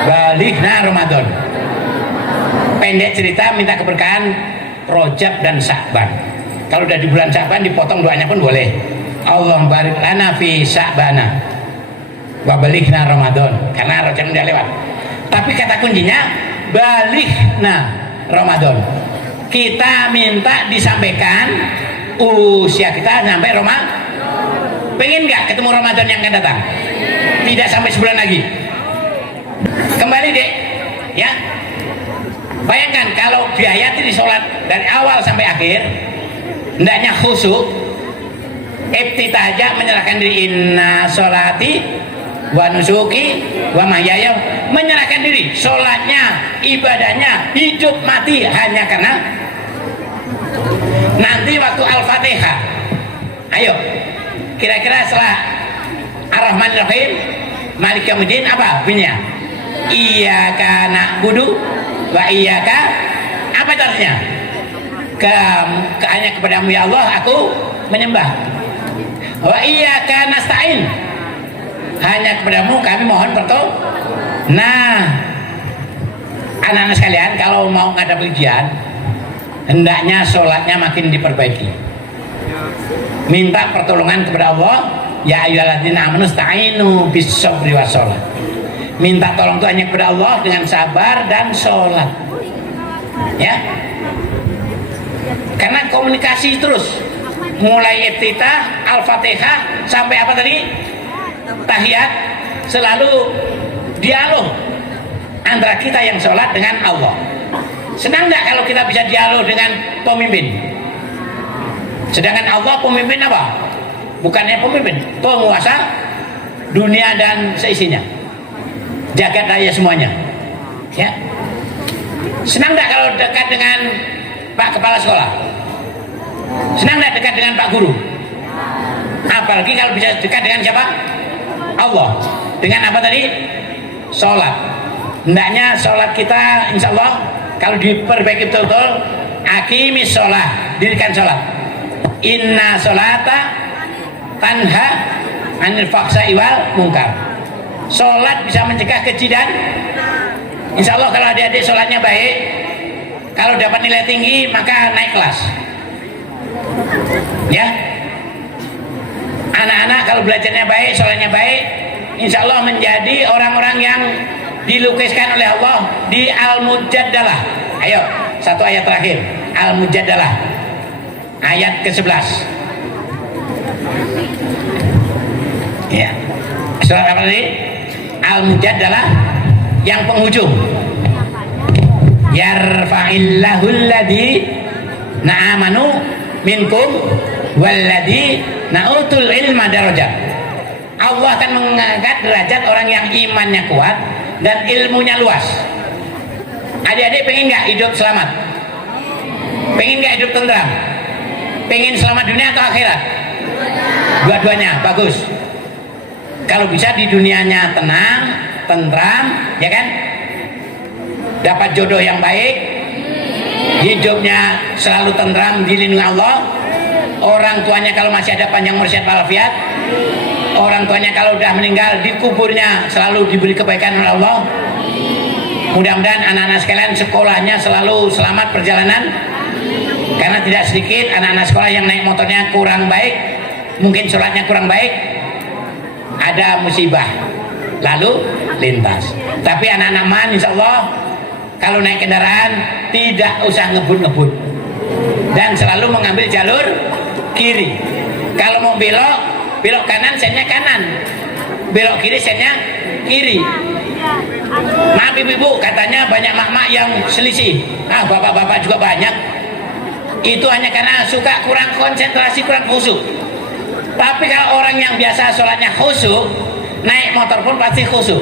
balighna Ramadan. Pendek cerita, minta keberkahan Rajab dan Sa'ban. Kalau udah di bulan Sa'ban dipotong doanya pun boleh. Allahumma barik lana fi Sa'bana wa balighna Ramadan, karena Rajab udah lewat. Tapi kata kuncinya balighna Ramadan. Kita minta disampaikan usia kita sampai Ramadan. Pengen nggak ketemu Ramadan yang akan datang? Tidak sampai sebulan lagi. Kembali deh, ya. Bayangkan kalau dihayati di sholat dari awal sampai akhir, hendaknya khusyuk. Iftitah aja menyerahkan diri, inna sholati wa nusuki wa mahyaya, menyerahkan diri, sholatnya, ibadahnya, hidup mati hanya karena. Nanti waktu Al-Fatihah, ayo, kira-kira setelah Ar-Rahmanir-Rahim, Malik Yaumiddin apa bunyinya? Iyyaka na'budu wa iyyaka, apa artinya? Hanya kepadamu ya Allah aku menyembah. Wa iyyaka nasta'in, hanya kepadamu kami mohon pertolongan. Nah, anak-anak sekalian, kalau mau ngadap ujian, hendaknya sholatnya makin diperbaiki. Minta pertolongan kepada Allah. Ya ayyuhalladzina amanu sta'inu bis-sabri was-shalah. Minta tolong itu hanya kepada Allah dengan sabar dan sholat. Ya. Karena komunikasi terus. Mulai iftitah, Al-Fatihah sampai apa tadi? Tahiyat, selalu dialog antara kita yang sholat dengan Allah. Senang nggak kalau kita bisa dialog dengan pemimpin? Sedangkan Allah pemimpin apa? Bukannya pemimpin, penguasa dunia dan seisinya, jagat raya semuanya. Ya. Senang nggak kalau dekat dengan Pak Kepala Sekolah? Senang nggak dekat dengan Pak Guru? Apalagi kalau bisa dekat dengan siapa? Allah. Dengan apa tadi? Sholat. Hendaknya sholat kita, insya Allah, kalau diperbaiki betul-betul, aqimis sholat, dirikan sholat. Inna sholata tanha anil fahsya'i wal munkar. Sholat bisa mencegah keji dan insya Allah kalau adik-adik sholatnya baik, kalau dapat nilai tinggi maka naik kelas. Ya, anak-anak kalau belajarnya baik, sholatnya baik, insya Allah menjadi orang-orang yang dilukiskan oleh Allah di Al-Mujadalah. Ayo, satu ayat terakhir, Al-Mujadalah ayat ke-11. Ya, surat apa tadi? Al-Mujadalah yang penghujung. Yarfa'illahu alladhi na'amanu minkum walladhi na'utul ilma darajat. Allah akan mengangkat derajat orang yang imannya kuat dan ilmunya luas. Adik-adik pengen nggak hidup selamat? Pengen nggak hidup tentram? Pengen selamat dunia atau akhirat? Dua-duanya bagus. Kalau bisa di dunianya tenang, tentram, ya kan? Dapat jodoh yang baik, hidupnya selalu tentram, dilindungi Allah. Orang tuanya kalau masih ada panjang umur sehat walafiat, orang tuanya kalau udah meninggal di kuburnya selalu diberi kebaikan oleh Allah. Mudah-mudahan anak-anak sekalian sekolahnya selalu selamat perjalanan, karena tidak sedikit anak-anak sekolah yang naik motornya kurang baik, mungkin sholatnya kurang baik, ada musibah lalu lintas. Tapi anak-anak man insya Allah kalau naik kendaraan tidak usah ngebut-ngebut dan selalu mengambil jalur kiri. Kalau mau belok kanan sennya kanan, belok kiri sennya kiri. Maaf ibu-ibu, katanya banyak mak-mak yang selisih. Bapak-bapak juga banyak. Itu hanya karena suka kurang konsentrasi, kurang khusyuk. Tapi kalau orang yang biasa sholatnya khusyuk, naik motor pun pasti khusyuk.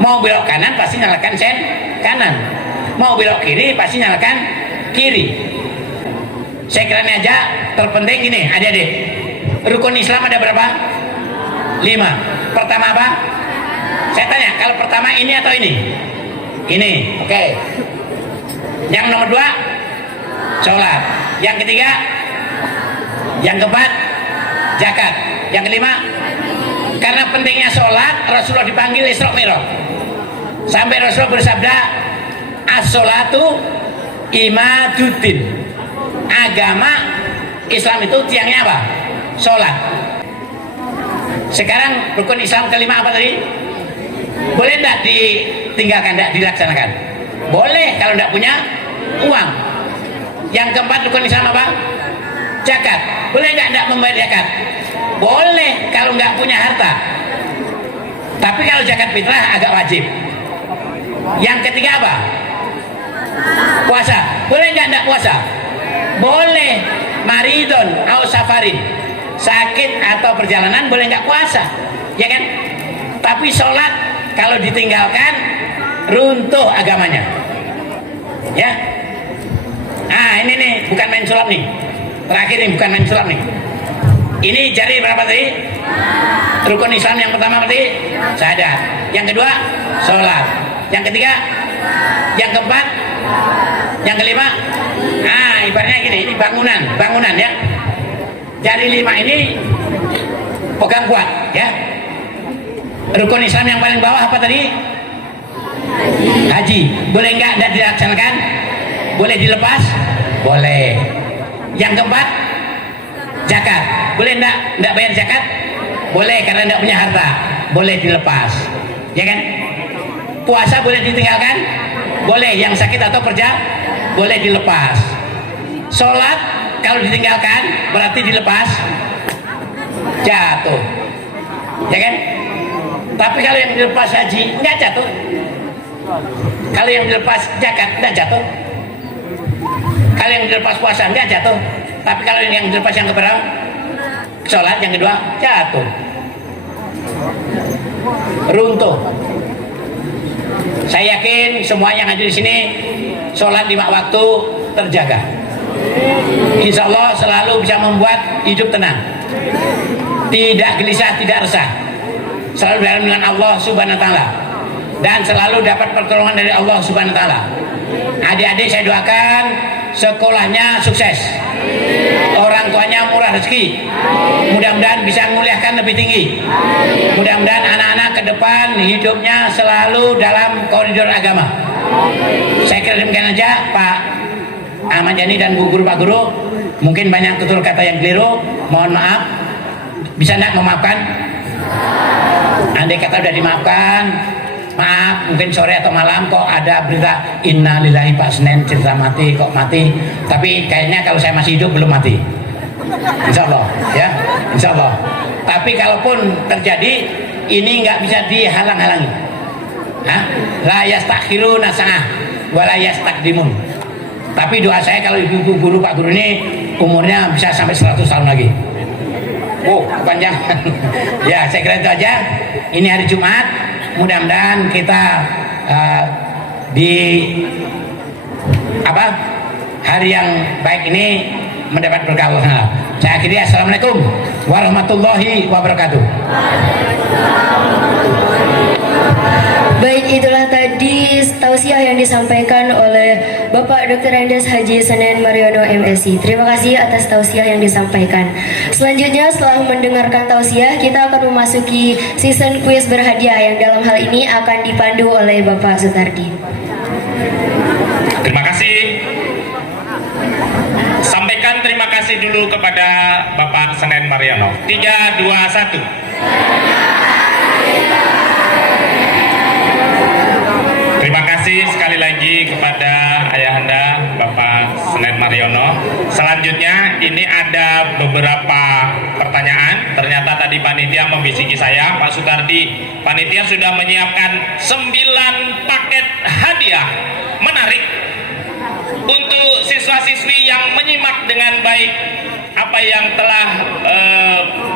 Mau belok kanan pasti nyalakan sen kanan, mau belok kiri pasti nyalakan kiri. Saya kira ini aja terpenting gini adik-adik, rukun Islam ada berapa? 5. Pertama apa? Saya tanya, kalau pertama ini atau ini? Ini, oke. Yang nomor 2 sholat, yang ketiga, yang keempat zakat, yang kelima. Karena pentingnya sholat, Rasulullah dipanggil Isra Mi'raj. Sampai Rasulullah bersabda, as-sholatu imaduddin. Agama Islam itu tiangnya apa? Sholat. Sekarang rukun Islam kelima apa tadi? Boleh tidak ditinggalkan, tidak dilaksanakan? Boleh kalau tidak punya uang. Yang keempat rukun Islam apa? Zakat. Boleh tidak membayar zakat? Boleh kalau nggak punya harta. Tapi kalau zakat fitrah agak wajib. Yang ketiga apa? Puasa. Boleh nggak puasa? Boleh. Maridon au safarin, sakit atau perjalanan boleh nggak puasa, ya kan? Tapi sholat kalau ditinggalkan runtuh agamanya, ya. Ini nih bukan main sulap nih. Terakhir nih bukan main sulap nih. Ini jari berapa tadi? Rukun Islam yang pertama berarti syahadat. Yang kedua sholat. Yang ketiga, yang keempat, yang kelima. Ibaratnya gini, ini bangunan ya. Jari 5 ini pegang kuat ya. Rukun Islam yang paling bawah apa tadi? Haji. Boleh nggak dilaksanakan? Boleh dilepas? Boleh. Yang keempat, zakat. Boleh enggak bayar zakat? Boleh karena enggak punya harta. Boleh dilepas. Ya kan? Puasa boleh ditinggalkan? Boleh. Yang sakit atau kerja? Boleh dilepas. Sholat kalau ditinggalkan berarti dilepas, jatuh. Ya kan? Tapi kalau yang dilepas haji enggak jatuh. Kalau yang dilepas zakat enggak jatuh. Kalau yang dilepas puasa enggak jatuh. Tapi kalau yang dilepas yang keberapa? Sholat yang kedua jatuh, runtuh. Saya yakin semua yang hadir di sini sholat 5 waktu terjaga. Insya Allah selalu bisa membuat hidup tenang, tidak gelisah, tidak resah, selalu dalam dengan Allah Subhanahu Wa Taala, dan selalu dapat pertolongan dari Allah Subhanahu Wa Taala. Adik-adik saya doakan sekolahnya sukses, orang tuanya murah rezeki, mudah-mudahan bisa menguliahkan lebih tinggi, mudah-mudahan anak-anak ke depan hidupnya selalu dalam koridor agama. Saya kira demikian aja Pak Ahmad Yani dan Bu Guru Pak Guru. Mungkin banyak tutur kata yang keliru, mohon maaf. Bisa enggak memaafkan? Andai kata udah dimaafkan, maaf, mungkin sore atau malam kok ada berita innalillahi Pak Senen cerita mati, kok mati. Tapi kayaknya kalau saya masih hidup belum mati, insya Allah ya, insya Allah. Tapi kalaupun terjadi, ini nggak bisa dihalang-halangi. La yastakhiruna sa'ah wa la yastakdimun. Tapi doa saya kalau ibu guru Pak Guru ini umurnya bisa sampai 100 tahun lagi. Oh, kepanjangan. Ya, saya kira itu aja. Ini hari Jumat, mudah-mudahan kita di hari yang baik ini mendapat berkah Allah. Saya akhiri, assalamualaikum warahmatullahi wabarakatuh. Baik, itulah tadi tausiah yang disampaikan oleh Bapak Dr. Andes Haji Senen Mariono MSI. Terima kasih atas tausiah yang disampaikan. Selanjutnya, setelah mendengarkan tausiah, kita akan memasuki season kuis berhadiah yang dalam hal ini akan dipandu oleh Bapak Sutardi. Terima kasih. Sampaikan terima kasih dulu kepada Bapak Senen Mariono. 3, 2, 1. Terima kasih sekali lagi kepada Ayahanda Bapak Senen Mariono. Selanjutnya ini ada beberapa pertanyaan. Ternyata tadi panitia membisiki saya, Pak Sutardi, panitia sudah menyiapkan 9 paket hadiah menarik untuk siswa-siswi yang menyimak dengan baik apa yang telah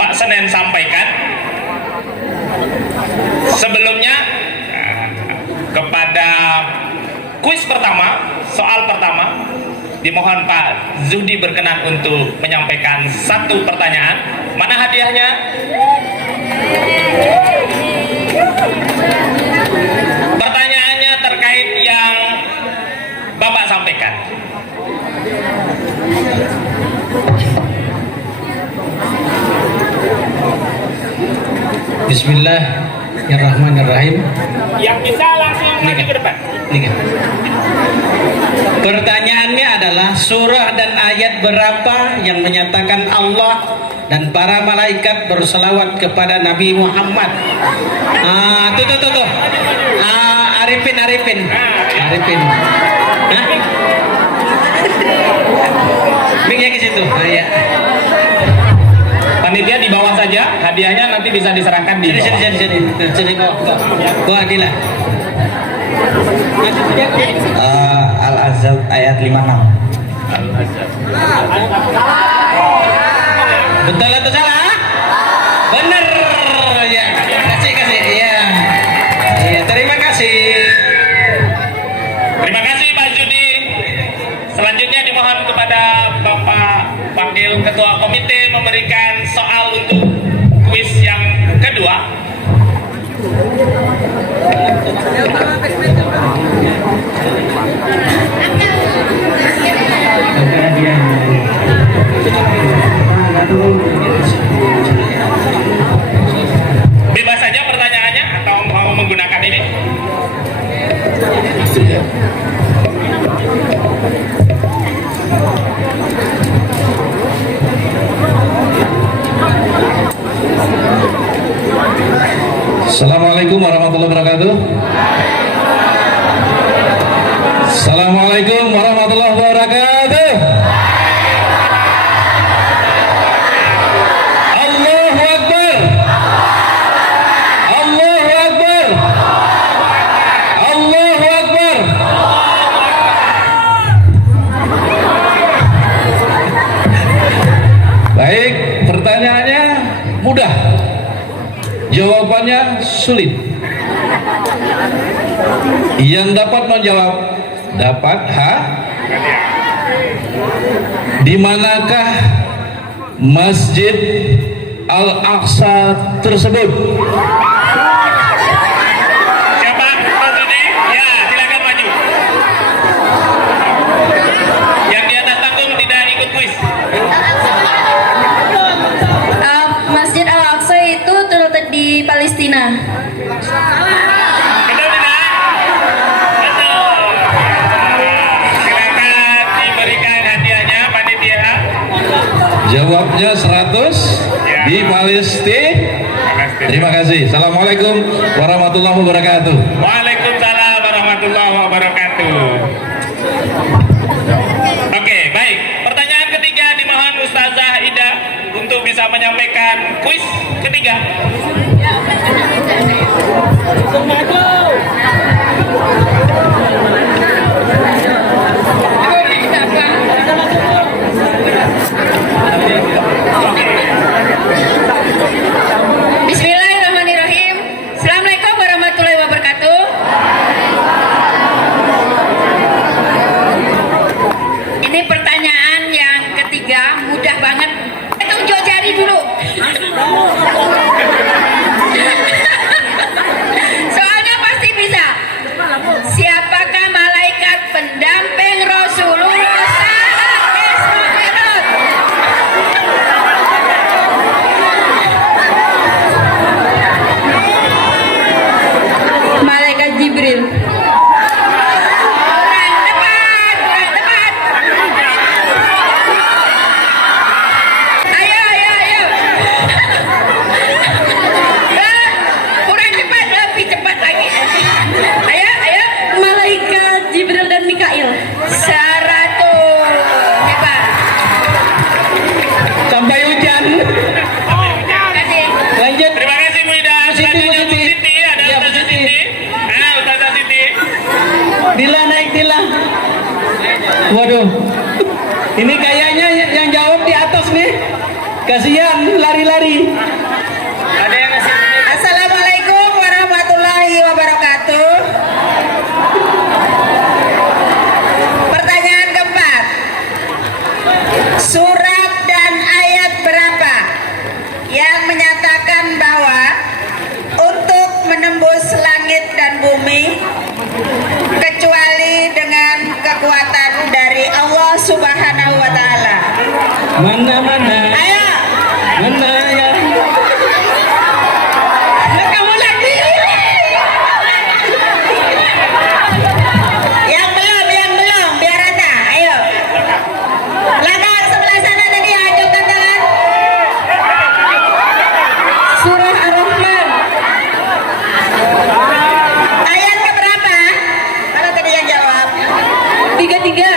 Pak Senen sampaikan. Sebelumnya kepada kuis pertama, soal pertama, dimohon Pak Zudi berkenan untuk menyampaikan 1 pertanyaan. Mana hadiahnya? Pertanyaannya terkait yang Bapak sampaikan. Bismillahirrahmanirrahim. Yang bisa langsung maju ke depan. Pertanyaannya adalah surah dan ayat berapa yang menyatakan Allah dan para malaikat berselawat kepada Nabi Muhammad? Tuh. Arifin. Hah? Miknya ke situ. Ya. Panitia di bawah saja, hadiahnya nanti bisa diserahkan di bawah. Sini kok Adila. Al-Azab ayat 56. Betul atau salah? Bener ya. Kasih ya. Ya, terima kasih. Terima kasih Pak Judi. Selanjutnya dimohon kepada Bapak Wakil Ketua Komite memberikan soal untuk kuis yang kedua. Bebas saja pertanyaannya atau mau menggunakan ini? Assalamualaikum warahmatullahi wabarakatuh. Assalamualaikum warahmatullahi wabarakatuh. Allahu Akbar. Allahu Akbar. Allahu Akbar. Baik, pertanyaannya mudah, jawabannya sulit. Yang dapat menjawab dapat di manakah Masjid Al-Aqsa tersebut? Siapa? Pak Judi? Ya, silakan maju. Yang di jawabnya 100 di Palestina. Terima kasih. Assalamualaikum warahmatullahi wabarakatuh. Waalaikumsalam warahmatullahi wabarakatuh. Oke, baik. Pertanyaan ketiga dimohon Ustazah Ida untuk bisa menyampaikan kuis ketiga. Bismillahirrahmanirrahim. Assalamualaikum warahmatullahi wabarakatuh. Ini pertanyaan yang ketiga, mudah banget. Tunjuk jari dulu. Soalnya pasti bisa. Siapakah malaikat pendamping Rasulullah saat Isra Mi'raj? Malaikat Jibril. Kurang tepat, kurang tepat. Ayo, ayo, ayo. Kurang cepat, lebih cepat lagi. Ayo, ayo. Malaikat Jibril dan Mikail. 100. Hebat. Sampai hujan. Terima kasih. Lanjut. Terima kasih Bu Ida. Selanjutnya Bu Siti, ada Ya, Bu Ustazah Siti. Siti. Ustazah Siti. Dila naik Dila. Waduh. Ini kayaknya yang jawab di atas nih. Kasihan lari-lari. Ada yang ngasih. Assalamualaikum warahmatullahi wabarakatuh. Pertanyaan keempat. Surat dan ayat berapa yang menyatakan bahwa untuk menembus langit dan bumi kecuali dengan kekuatan dari Allah Subhanahu wa taala? Mana? Ayo, Mana ya? kamu lagi. Yang belum, biar rata. Ayo. Langkah sebelah sana tadi, ajukan tangan. Surah Ar-Rahman. Ayat keberapa? Kalau tadi yang jawab. 33.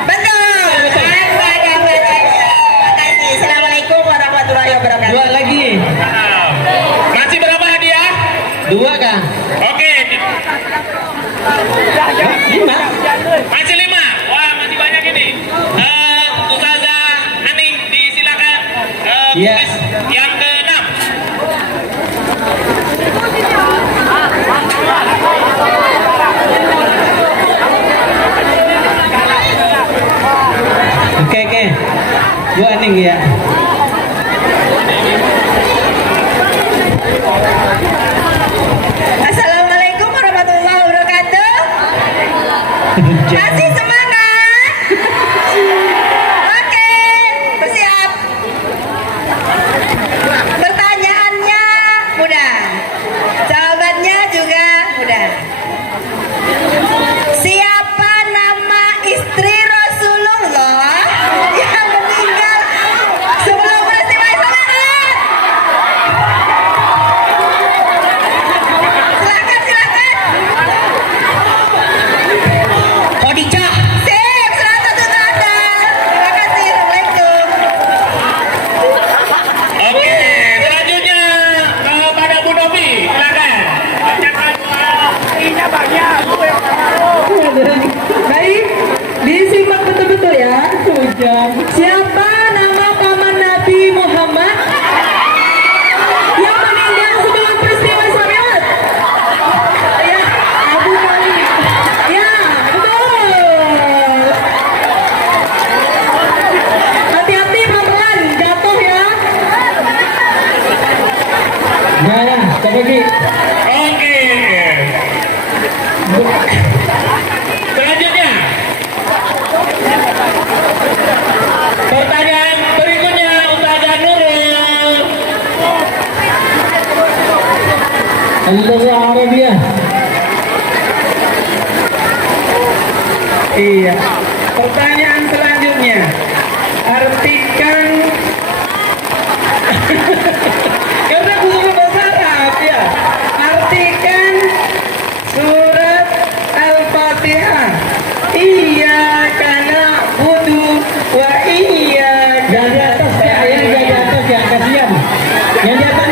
Betul. Terima kasih. Assalamualaikum warahmatullahi wabarakatuh. Dua lagi. Masih berapa hadiah? 2 Kang. Oke, 5. masih 5. Wah, masih banyak ini. Ustazah Aning, disilakan Iya. kuis yang ke-6. Oke. Gua Aning ya. Assalamualaikum warahmatullahi wabarakatuh. Masih semangat? Oke, bersiap. Pertanyaannya mudah, jawabannya juga mudah. Siapa nama istri Rasulullah yang meninggal sebelum peristiwa Isra Mi'raj? Silakan. Khadijah. Sip, 100 juta Anda. Terima kasih. Assalamualaikum. Oke, selanjutnya kepada Bu Novi, silakan. Ini banyak. Baik, disimak betul-betul ya. Siapa nama paman Nabi Muhammad yang meninggal sebelum peristiwa Isra Mi'raj? Ya, Abu Talib. Ya, betul. Hati-hati pelan-pelan, jatuh ya. Nah, coba lagi. Oke. Selanjutnya, pertanyaan berikutnya Ustazah Nurul. Al-Lugha Arabiyah. Iya. Pertanyaan selanjutnya. Artikan Karena khususnya bahasa Arab ya. Artikan surat Al-Fatihah. Iyyaka na'budu wa iyyaka yang di atas ya, yang di atas ya, kasihan. Yang di atas.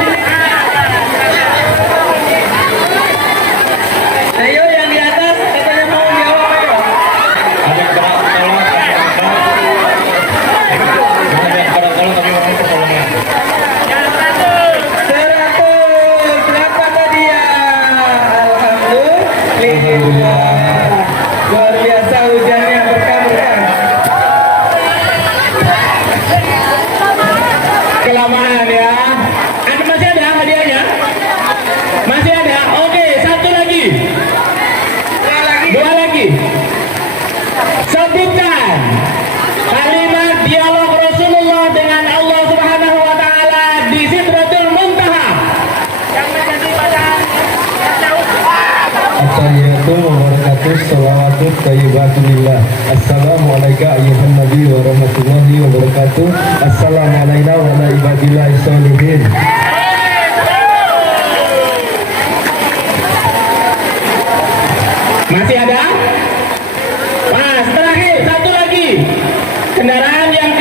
Ayo yang di atas katanya mau jawab ayo. Ada yang berat tolong. Ada yang berat tolong tapi orang pertolongan. 100 berapa tadi ya? Alhamdulillah. Luar biasa hujannya berkah-berkah. Kelamaan ya. Anda masih ada hadiahnya? Masih ada? Oke, satu lagi. Dua lagi. Sebutkan kalimat dialog Rasulullah dengan Allah Subhanahu wa taala di Sidratul Muntaha. Yang menjadi bacaan Assalamualaikum wabarakatuh. Salawatut thayyibatulillah. Assalamualaikum ayuhan nabi wa rahmatullahi wabarakatuh. Assalamualaikum wa ala ibadillahi sholihin. Masih ada? Mas, terakhir satu lagi. Kendaraan yang